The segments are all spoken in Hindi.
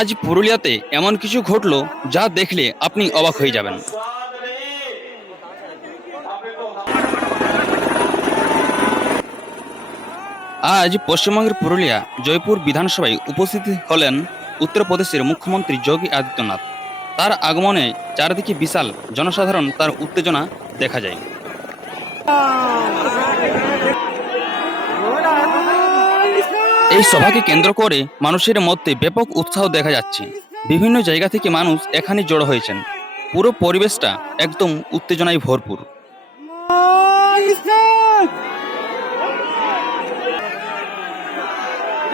আজ পুরুলিয়াতে এমন কিছু ঘটলো যা দেখলে আপনি অবাক হয়ে যাবেন। আজ পশ্চিমবঙ্গের পুরুলিয়া জয়পুর বিধানসভায় উপস্থিত হলেন উত্তরপ্রদেশের মুখ্যমন্ত্রী যোগী আদিত্যনাথ। তার আগমনে চারিদিকে বিশাল জনসাধারণ তার উত্তেজনা দেখা যায়। এই সভাকে কেন্দ্র করে মানুষের মধ্যে ব্যাপক উৎসাহ দেখা যাচ্ছে। বিভিন্ন জায়গা থেকে মানুষ এখানে জড়ো হয়েছেন। পুরো পরিবেশটা একদম উত্তেজনায় ভরপুর।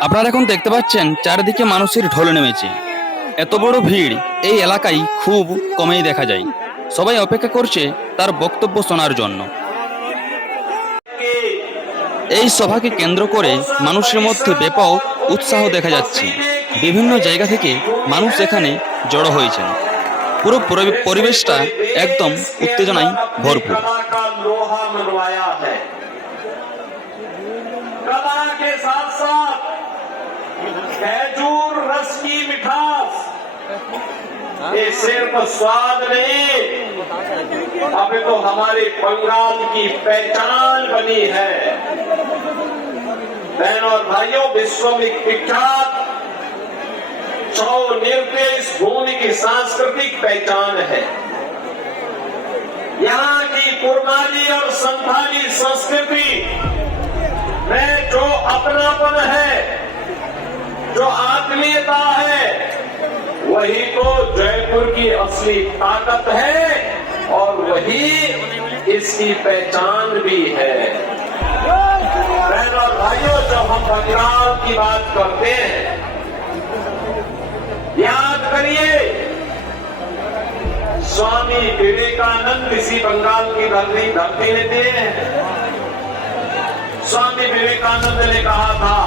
আপনারা এখন দেখতে পাচ্ছেন চারিদিকে মানুষের ঢল নেমেছে। এত বড় ভিড় এই এলাকায় খুব কমেই দেখা যায়। সবাই অপেক্ষা করছে তার বক্তব্য শোনার জন্য। এই সভাকে কেন্দ্র করে মানুষের মধ্যে ব্যাপক উৎসাহ দেখা যাচ্ছে। বিভিন্ন জায়গা থেকে মানুষ এখানে জড়ো হয়েছেন। পুরো পরিবেশটা একদম উত্তেজনায় ভরপুর। ये सिर्फ स्वाद नहीं, अब तो हमारे बंगाल की पहचान बनी है। बहनों और भाइयों, विश्व में विख्यात छौ नृत्य इस भूमि की सांस्कृतिक पहचान है। यहाँ की कुर्बानी और संथाली संस्कृति में जो अपनापन है, जो आत्मीयता है, वही तो जयपुर की असली ताकत है और वही इसकी पहचान भी है। बहनों और भाइयों, जब हम बंगाल की बात करते हैं, याद करिए स्वामी विवेकानंद इसी बंगाल की धरती ने दिए हैं। स्वामी विवेकानंद ने कहा था,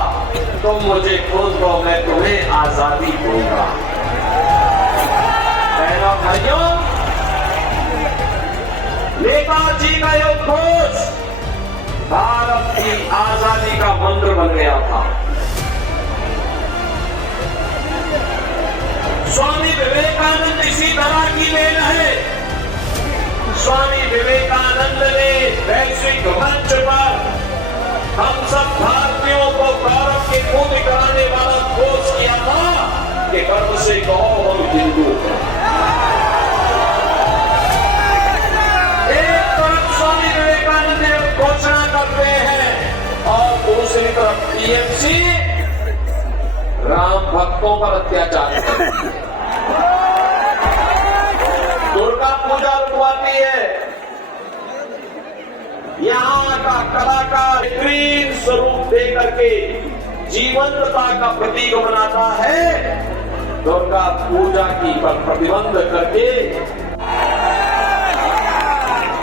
तुम मुझे खोज दो, मैं तुम्हें आजादी दूंगा। भाइयों, नेताजी का ये घोष भारत की आजादी का मंत्र बन गया था। स्वामी विवेकानंद इसी तरह की लेन है। स्वामी विवेकानंद ने वैश्विक मंच पर हम सब भारतीयों को गौरव की पूर्ति कराने वाला घोष किया था कि गर्व से कहो हम हिंदू हैं। घोषणा करते हैं और दूसरी तरफ टीएमसी राम भक्तों पर अत्याचार करती है, दुर्गा पूजा रुकवाती है। यहाँ का कलाकार ग्रीन स्वरूप दे करके जीवंतता का प्रतीक बनाता है, दुर्गा पूजा की पर प्रतिबंध करके।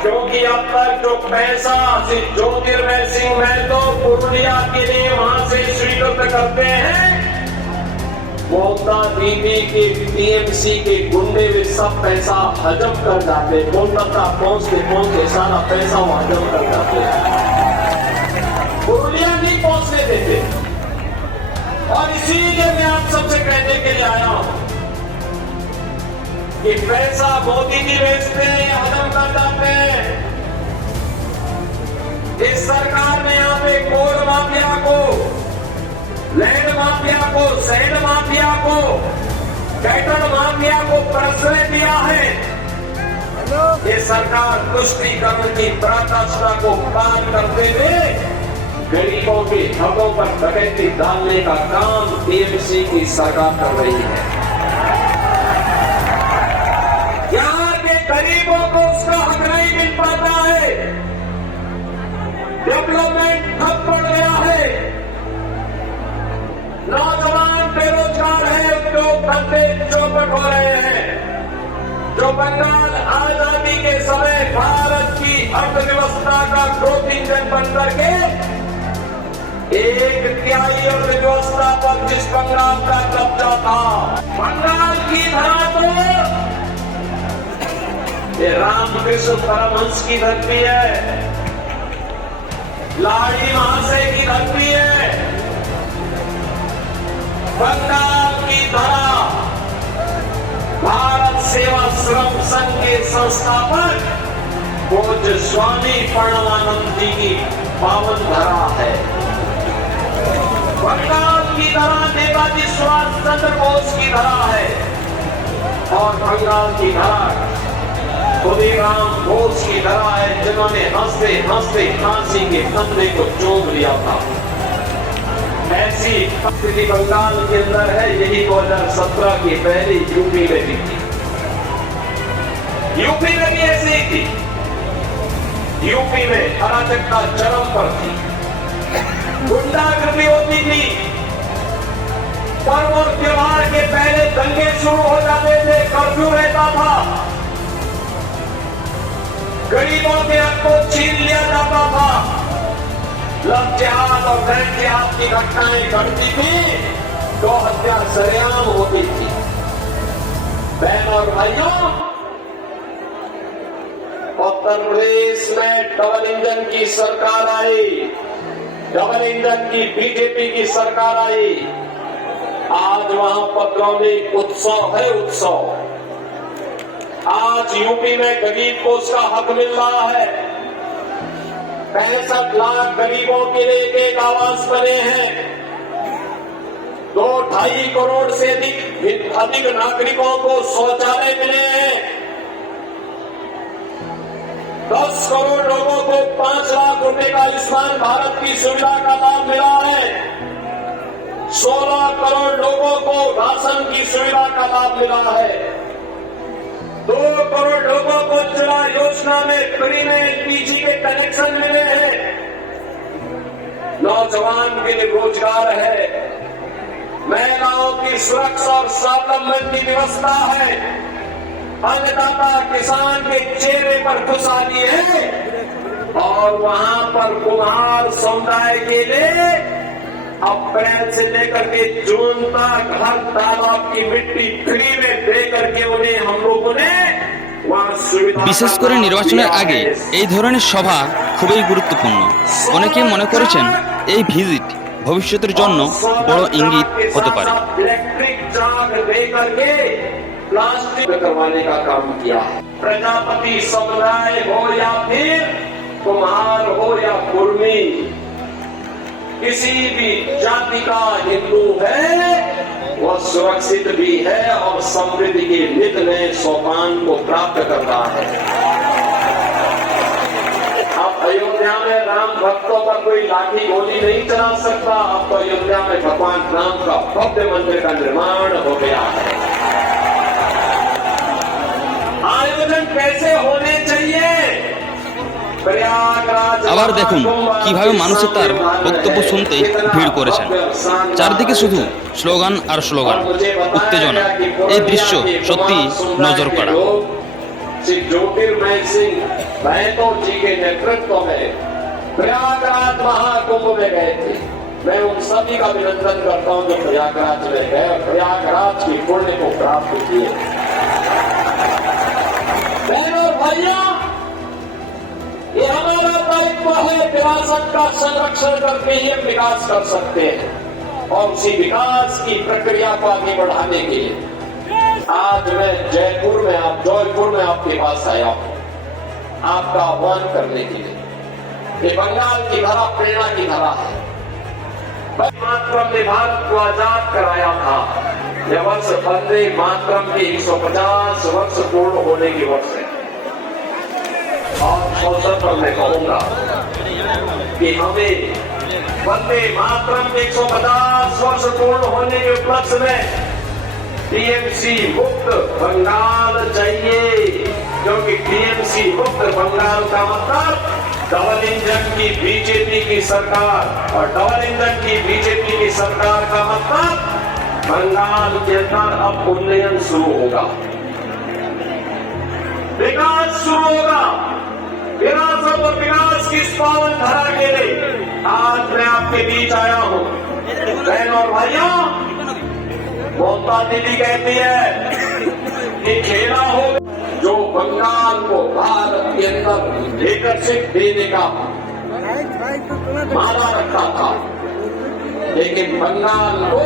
क्योंकि अब तक जो पैसा ज्योतिर्मय सिंह महतो पुरुलिया के लिए वहां से स्वीकृत करते हैं, मोता दीदी के टीएमसी के गुंडे भी सब पैसा हजम कर जाते। कोलकाता पहुंचते सारा पैसा वो हजम कर जाते, पुरुलिया नहीं पहुंचने देते। और इसीलिए मैं आप सबसे कहने के लिए आया हूं कि पैसा मोदी जी भेजते हैं, हजम कर जाते हैं। इस सरकार ने यहाँ पे कोल माफिया को, लैंड माफिया को, सैंड माफिया को, कैटल माफिया को प्रश्रय दिया है। ये सरकार तुष्टीकरण की पराकाष्ठा को पार करते हुए गरीबों के हकों पर डकैती डालने का काम टीएमसी की सरकार कर रही है। यहाँ के गरीबों को उसका हक नहीं मिल पाता है, डेवलपमेंट ठप पड़ गया है, नौजवान बेरोजगार है, उद्योग धंधे चौपट हो रहे हैं। जो बंगाल आजादी के समय भारत की अर्थव्यवस्था का ग्रोथ इंजन बन करके एक तिहाई अर्थव्यवस्था पर जिस बंगाल का कब्जा था, बंगाल की धरा ये रामकृष्ण परमहंस की धरती है, लाड़ी महाशय की धरती है। बंगाल की धरा संस्थापक पूज्य स्वामी प्रणवानंद जी की पावन धरा है। बंगाल की धरा नेताजी सुभाष चंद्र बोस की धरा है और बंगाल की धरा खुदीराम बोस की धरा है, जिन्होंने हंसते हंसते फांसी के फंदे को चूम लिया था। ऐसी स्थिति बंगाल के अंदर है, यही 2017 की पहली यूपी में भी थी। यूपी में भी ऐसे ही थी। यूपी में अराजकता चरम पर थी, गुंडागर्दी होती थी, पर्व और त्योहार के पहले दंगे शुरू हो जाते थे, कर्फ्यू रहता था, गरीबों के हक को छीन लिया जाता था, लव जिहाद और बैंक जिहाद की घटनाएं घटती थी, तो हत्या सरेआम होती थी। बहन और भाइयों, उत्तर प्रदेश में डबल इंजन की सरकार आई, डबल इंजन की बीजेपी की सरकार आई। आज वहां पत्रों में उत्सव है, उत्सव। आज यूपी में गरीब को उसका हक मिल रहा है। 65 लाख गरीबों के लिए एक आवास बने हैं। 2-2.5 करोड़ से अधिक नागरिकों को शौचालय मिले हैं। 10 करोड़ लोगों को 5 लाख रुपए का आयुष्मान भारत की सुविधा का लाभ मिला है। 16 करोड़ लोगों को राशन की सुविधा का लाभ मिला है। 2 करोड़ लोगों को उज्ज्वला योजना में फ्री में एलपीजी के कनेक्शन मिले हैं। नौजवान के लिए रोजगार है। महिलाओं की सुरक्षा और स्वावलंबन की व्यवस्था है। अन्नदाता किसान के चेहरे पर खुशहाली है और वहां पर कुम्हार समुदाय के लिए अप्रैल से लेकर के जून तक हर तालाब की मिट्टी फ्री में दे करके उन्हें हम लोगों ने वहां सुविधा। বিশেষ করে নির্বাচনের আগে এই ধরনের সভা খুবই গুরুত্বপূর্ণ। অনেকে মনে করেছেন এই ভিজিট ভবিষ্যতের জন্য বড় ইঙ্গিত হতে পারে। इलेक्ट्रिक चाक दे करके प्लास्टिक करवाने का काम किया। प्रजापति समुदाय हो या फिर कुम्हार हो या कुर्मी, किसी भी जाति का हिंदू है वह सुरक्षित भी है और समृद्धि के नित नए सोपान को प्राप्त करता है। अब अयोध्या में राम भक्तों पर कोई लाठी गोली नहीं चला सकता। अब तो अयोध्या में भगवान राम का भव्य मंदिर का निर्माण हो गया है। आयोजन कैसे होने चाहिए? আবার দেখুন কিভাবে মানুষে তার বক্তব্য শুনতে ভিড় করেছেন। চারদিকে শুধু স্লোগান আর স্লোগান, উত্তেজনা। এই দৃশ্য সত্যি নজর কাড়া। श्री ज्योतिर्मय सिंह महतो जी के नेतृत्व में प्रयागराज महाकुंभ में गए थे। मैं उन सभी का अभिनंदन करता हूं जो प्रयागराज में गए, प्रयागराज की पुण्य को प्राप्त किए। बहनों भाइयों, ये हमारा दायित्व है। विरासत का संरक्षण करके ही हम विकास कर सकते हैं और उसी विकास की प्रक्रिया को आगे बढ़ाने के लिए आज मैं जयपुर में आपके पास आया हूं, आपका आह्वान करने के लिए। ये बंगाल की धरा प्रेरणा की धरा है। मातरम ने भारत को आजाद कराया था। यह वर्ष वंदे मातरम के 150 वर्ष पूर्ण होने की वर्ष है। और अवसर पर मैं कहूंगा कि हमें वंदे मातरम के 150 वर्ष पूर्ण होने के उपलक्ष्य में टीएमसी मुक्त बंगाल चाहिए, क्योंकि टीएमसी मुक्त बंगाल का मतलब डबल इंजन की बीजेपी की सरकार, और डबल इंजन की बीजेपी की सरकार का मतलब बंगाल के अंदर अब उन्नयन शुरू होगा, विकास शुरू होगा। विरासत और विकास की इस पावन धरा के लिए आज मैं आपके बीच आया हूं। बहन और भाइयों, ममता दीदी कहती है कि खेला हो जो बंगाल को भारत के अंदर लीडरशिप देने का माला रखा था, लेकिन बंगाल को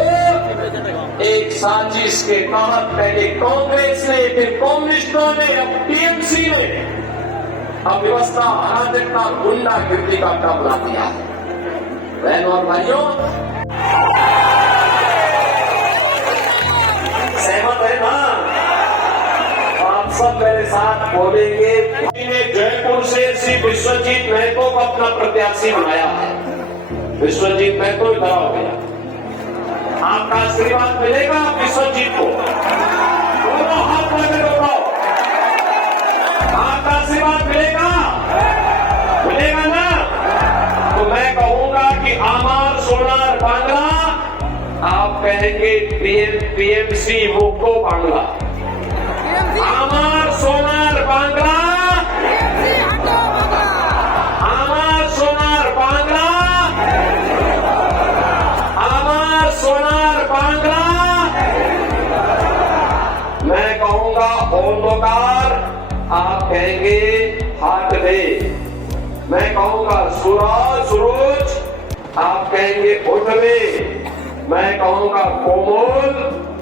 एक साजिश के तहत पहले कांग्रेस ने, फिर कम्युनिस्टों ने, अब टीएमसी ने अव्यवस्था, अराजकता, गुंडागिर्दी का टबला दिया है। बहनों और भाइयों, सहमत है ना? आप सब मेरे साथ बोलेंगे। ने जयपुर से श्री विश्वजीत महतो को अपना प्रत्याशी बनाया है। विश्वजीत महतो इधर हो गया। आपका आशीर्वाद मिलेगा विश्वजीत को? दोनों हाथ में उठाओ। आपका आशीर्वाद मिलेगा? मिलेगा ना? तो मैं कहूंगा कि आमार सोनार बांग्ला, आप कहेंगे टीएमसी मुक्को बांग्ला। आमार सोनार बांग्ला, आमार सोनार बांग्ला, आमार सोनार बांग्ला। मैं कहूंगा ओंदोकार, आप कहेंगे हाथ दे। मैं कहूंगा सुरोज, आप कहेंगे उठवे। मैं कहूंगा कोमल,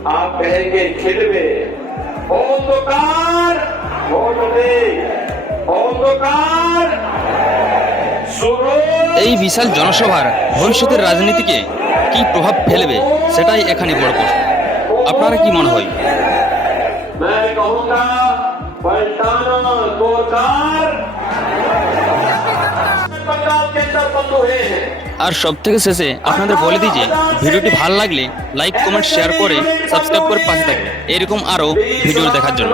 आप कहेंगे खिलवे। ओंदोकार वोट दे, ओंदोकार सुरोज। এই বিশাল জনসভার ভবিষ্যতের রাজনীতিকে কি প্রভাব ফেলবে সেটাই এখানে বড় প্রশ্ন। আপনারা কি মনে হয়? मैं कहूंगा पलटाना गोरदार बंगाल के अंदर बंद हुए हैं। আর সব থেকে শেষে আপনাদের বলে দিই যে ভিডিওটি ভালো লাগলে লাইক, কমেন্ট, শেয়ার করে সাবস্ক্রাইব করে পাশে থাকবেন এরকম আরও ভিডিও দেখার জন্য।